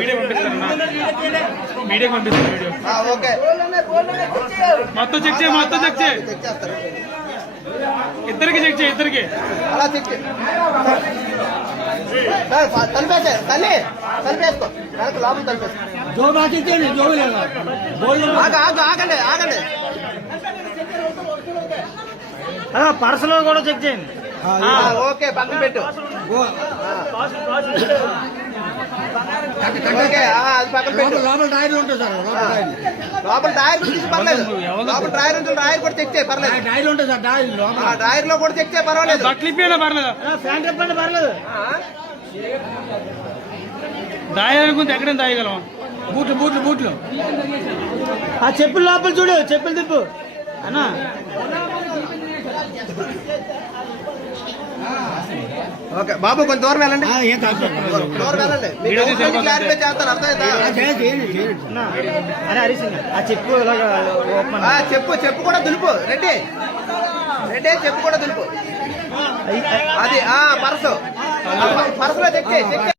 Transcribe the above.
Media పంపిస్తాను video. Okay మొత్తం check చేయి, మొత్తం చెక్ చేయి, ఇద్దరికి చెక్ చేయి, ఇద్దరికి అలా చెక్ చేయి. తలిపేసే తల్లి తలిపేసుకో, వెనక లోపల తలిపేసుకో. ఆగండి ఆగండి. పర్సనల్ కూడా చెక్ చేయండి. ఓకే పక్కన పెట్టు. ఓకే అది పక్కన పెట్టు. లోపల టైర్లు ఉంటాయి సార్, లోపల టైర్ తీసి పర్లేదు. లోపల టైర్ ఉంటుంది, టైర్ కూడా చెక్ చేయి పర్లేదు. టైర్లు ఉంటాయి సార్, టైర్ లో కూడా చెక్ చేయి పర్వాలేదు. బట్లిపోయినా పర్లేదు, ఫ్యాన్ చెప్పండి పర్లేదు. దాయాలనుకుంటే ఎక్కడైనా దాయగలం. బూట్లు బూట్లు బూట్లు ఆ చెప్పులు లోపల చూడు, చెప్పులు తిప్పు అన్నా. ఓకే బాబు కొంచెం దూరం వెళ్ళండి, దూరం వెళ్ళండి. క్లారిఫై చేస్తాను, అర్థమైందా? అరే హరీష్ ఆ చెప్పు చెప్పు చెప్పు కూడా దులుపు. రెడ్డి రెడ్డి చెప్పు కూడా దులుపు. అది పర్సు పర్సులో చెక్ చేయి, చెక్ చేయి.